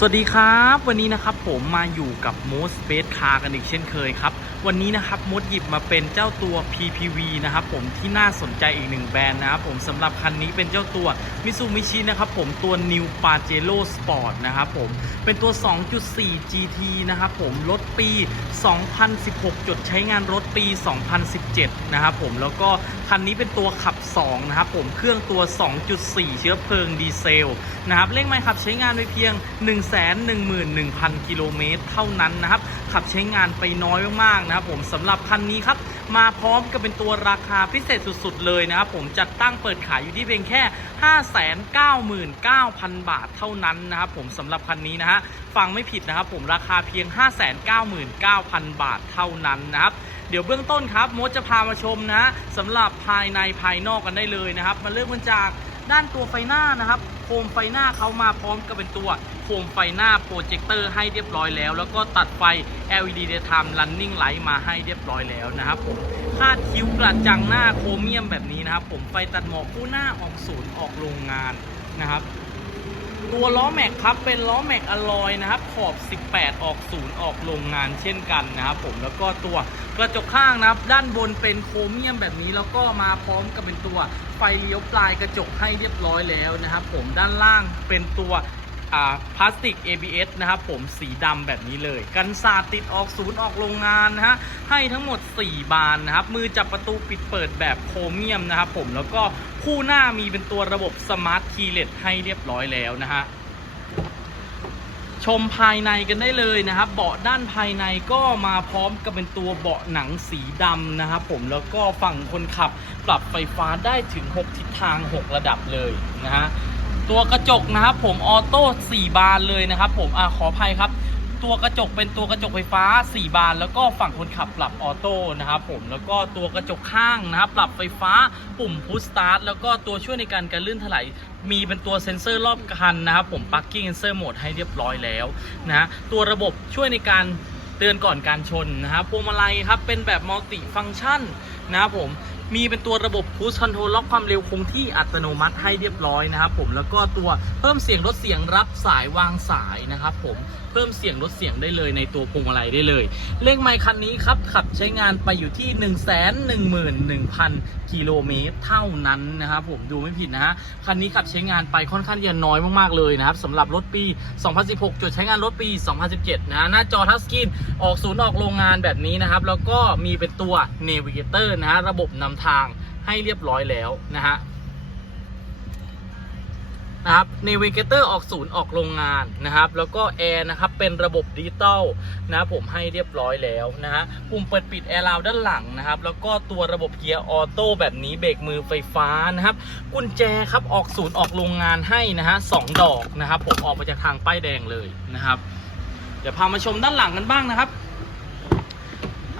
สวัสดีครับ วันนี้นะครับผมมาอยู่กับ Most Space Car กันอีกเช่นเคยครับ วันนี้นะครับมดหยิบมาเป็นเจ้าตัว PPV นะครับผมที่น่าสนใจอีกหนึ่งแบรนด์นะครับผมสำหรับคันนี้เป็นเจ้าตัว Mitsubishi นะครับผมตัว New Pajero Sport นะครับผมเป็นตัว 2.4 GT นะครับผมรถปี 2016 จดใช้งานรถปี 2017 นะครับผมแล้วก็คันนี้เป็นตัวขับ 2 นะครับผมเครื่องตัว 2.4 เชื้อเพลิงดีเซลนะครับเร่งไม่ขับใช้งานไปเพียง1 111,000 กิโลเมตรเท่านั้นนะครับ ขับใช้งานไปน้อยมากๆนะครับผมสำหรับคันนี้ครับ มาพร้อมกับเป็นตัวราคาพิเศษสุดๆเลยนะครับผมจัดตั้งเปิดขายอยู่ที่เพียงแค่ 599,000 บาทเท่านั้นนะครับผมสำหรับคันนี้นะฮะฟังไม่ผิดนะครับผมราคาเพียง 599,000 บาทเท่านั้นนะครับเดี๋ยวเบื้องต้นครับมดจะพามาชมนะฮะสำหรับภายในภายนอกกันได้เลยนะครับ มาเริ่มกันจากด้านตัวไฟหน้านะครับ โคมไฟหน้าเขามาพร้อมกับเป็นตัวโคมไฟหน้าโปรเจคเตอร์ให้เรียบร้อยแล้ว แล้วก็ตัดไฟ LED daytime running light มาให้เรียบร้อยแล้วนะครับผมคาดคิ้วกระจังหน้าโครเมียมแบบนี้นะครับผมไฟตัดหมอกคู่หน้าออกศูนย์ออกโรงงานนะครับ ตัวล้อแม็กครับเป็นล้อแม็กอลลอยนะครับขอบ 18 ออกศูนย์ออกโรงงานเช่นกันนะครับผมแล้วก็ตัวกระจกข้างนะครับ ด้านบนเป็นโครเมียมแบบนี้แล้วก็มาพร้อมกับเป็นตัวไฟเลี้ยวปลายกระจกให้เรียบร้อยแล้วนะครับผมด้านล่างเป็นตัว พลาสติก ABS นะครับผมสีดำแบบนี้เลย กันสาดติดออกศูนย์ออกโรงงานนะฮะให้ทั้งหมด 4 บานนะครับ มือจับประตูปิดเปิดแบบโครเมียมนะครับผมแล้วก็คู่หน้ามีเป็นตัวระบบสมาร์ทคีย์เลสให้เรียบร้อยแล้วนะฮะชมภายในกันได้เลยนะครับเบาะด้านภายในก็มาพร้อมกับเป็นตัวเบาะหนังสีดำนะครับผมแล้วก็ฝั่งคนขับปรับไฟฟ้าได้ถึง 6 ทิศทาง 6 ระดับเลยนะฮะ ตัวกระจกนะครับผมออโต้4บานเลยนะครับผมอ่าขออภัยครับ ตัวกระจกเป็นตัวกระจกไฟฟ้า 4 บาน แล้วก็ฝั่งคนขับปรับออโต้นะครับผมแล้วก็ตัวกระจกข้างนะครับปรับไฟฟ้าปุ่มพุชสตาร์ทแล้วก็ตัวช่วยในการการลื่นถลายมีเป็นตัวเซ็นเซอร์รอบคันนะครับผม parking sensor mode ให้เรียบร้อยแล้วนะตัวระบบช่วยในการเตือนก่อนการชนนะครับพวงมาลัยครับเป็นแบบมัลติฟัง c t ชันนะครับผม มีเป็นตัวระบบ Cruise Control ล็อกความเร็วคงที่อัตโนมัติให้เรียบร้อยนะครับผมแล้วก็ตัวเพิ่มเสียงลดเสียงรับสายวางสายนะครับผมเพิ่มเสียงลดเสียงได้เลยในตัวพวงมาลัยได้เลย เลขไมค์คันนี้ครับขับใช้งานไปอยู่ที่ 1 1 1 0 0 0 กิโลเมตรเท่านั้นนะครับผมดูไม่ผิดนะฮะคันนี้ขับใช้งานไปค่อนข้างจะน้อยมากๆเลยนะครับสำหรับรถปี 2016 จดใช้งานรถปี 2017 นะฮะหน้าจอทัชสกรีนออกศูนย์ออกโรงงานแบบนี้นะครับแล้วก็มีเป็นตัว Navigator นะฮะระบบนำทางให้เรียบร้อยแล้วนะฮะนะครับ Navigator ออกศูนย์ออกโรงงานนะครับ แล้วก็แอร์นะครับ เป็นระบบดิจิตอลนะผมให้เรียบร้อยแล้วนะฮะ ปุ่มเปิดปิดแอร์ราวด้านหลังนะครับ แล้วก็ตัวระบบเกียร์ออโต้แบบนี้เบรกมือไฟฟ้านะครับ กุญแจครับออกศูนย์ออกโรงงานให้นะฮะสองดอกนะครับ ผมออกมาจากทางป้ายแดงเลยนะครับ เดี๋ยวพามาชมด้านหลังกันบ้างนะครับ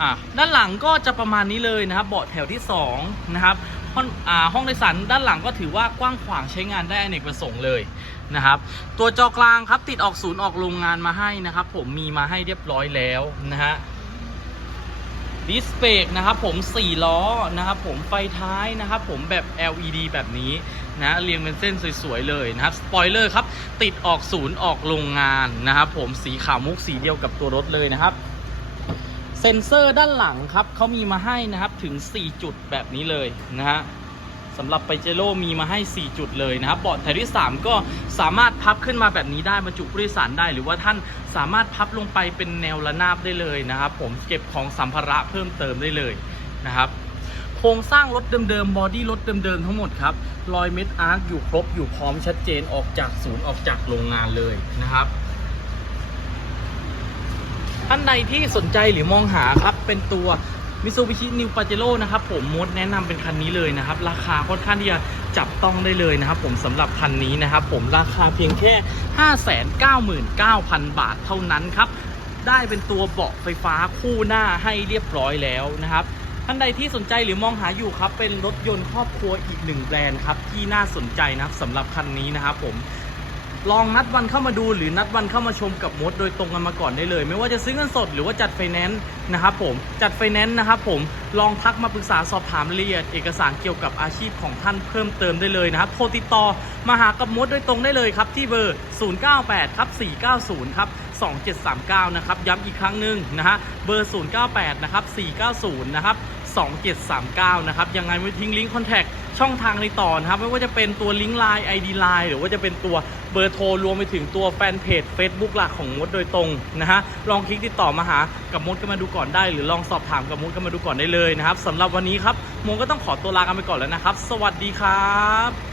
อะด้านหลังก็จะประมาณนี้เลยนะครับ เบาะแถวที่สองนะครับห้องอ่าห้องโดยสารด้านหลังก็ถือว่ากว้างขวางใช้งานได้อเนกประสงค์เลยนะครับ ตัวจอกลางครับติดออกศูนย์ออกโรงงานมาให้นะครับ ผมมีมาให้เรียบร้อยแล้วนะฮะดิสเบรกนะครับผม 4 ล้อนะครับผมไฟท้ายนะครับผมแบบ LED แบบนี้นะเรียงเป็นเส้นสวยๆเลยนะครับสปอยเลอร์ครับ ติดออกศูนย์ออกโรงงานนะครับผมสีขาวมุกสีเดียวกับตัวรถเลยนะครับ เซ็นเซอร์ด้านหลังครับเขามีมาให้นะครับถึง 4 จุดแบบนี้เลยนะฮะสำหรับไปเจโร่มีมาให้ 4 จุดเลยนะครับเบาะแถวที่ 3 ก็สามารถพับขึ้นมาแบบนี้ได้บรรจุผู้โดยสารได้ หรือว่าท่านสามารถพับลงไปเป็นแนวระนาบได้เลยนะครับ ผมเก็บของสัมภาระเพิ่มเติมได้เลยนะครับโครงสร้างรถเดิมๆบอดี้รถเดิมๆทั้งหมดครับรอยเม็ดอาร์คอยู่ครบอยู่พร้อมชัดเจนออกจากศูนย์ออกจากโรงงานเลยนะครับ ท่านใดที่สนใจหรือมองหาครับ เป็นตัว Mitsubishi New Pajero นะครับผมมดแนะนำเป็นคันนี้เลยนะครับ ราคาค่อนข้างที่จะจับต้องได้เลยนะครับ ผมสำหรับคันนี้นะครับ ผมราคาเพียงแค่ 599,000 บาทเท่านั้นครับ ได้เป็นตัวเบาะไฟฟ้าคู่หน้าให้เรียบร้อยแล้วนะครับท่านใดที่สนใจหรือมองหาอยู่ครับ เป็นรถยนต์ครอบครัวอีกหนึ่งแบรนด์ครับ ที่น่าสนใจนะครับสำหรับคันนี้นะครับผม ลองนัดวันเข้ามาดูหรือนัดวันเข้ามาชมกับมดโดยตรงกันมาก่อนได้เลย ไม่ว่าจะซื้อเงินสดหรือว่าจัดไฟแนนซ์นะครับผมจัดไฟแนนซ์นะครับผมลองทักมาปรึกษาสอบถามรายละเอียดเอกสารเกี่ยวกับอาชีพของท่านเพิ่มเติมได้เลยนะครับโทรติดต่อมาหากับมดโดยตรงได้เลยครับที่เบอร์ 098ครับ490ครับ 2739 นะครับ ย้ำอีกครั้งหนึ่งนะฮะ เบอร์ 098 นะครับ 490 นะครับ 2739 นะครับ ยังไงไม่ทิ้งลิงก์คอนแทคช่องทางในต่อนะครับ ไม่ว่าจะเป็นตัวลิงก์ไลน์ ID ไลน์หรือว่าจะเป็นตัวเบอร์โทรรวมไปถึงตัวแฟนเพจ Facebook หลักของมดโดยตรงนะฮะ ลองคลิกติดต่อมาหากับมดกันมาดูก่อนได้ หรือลองสอบถามกับมดกันมาดูก่อนได้เลยนะครับสำหรับวันนี้ครับมดก็ต้องขอตัวลากันไปก่อนแล้วนะครับ สวัสดีครับ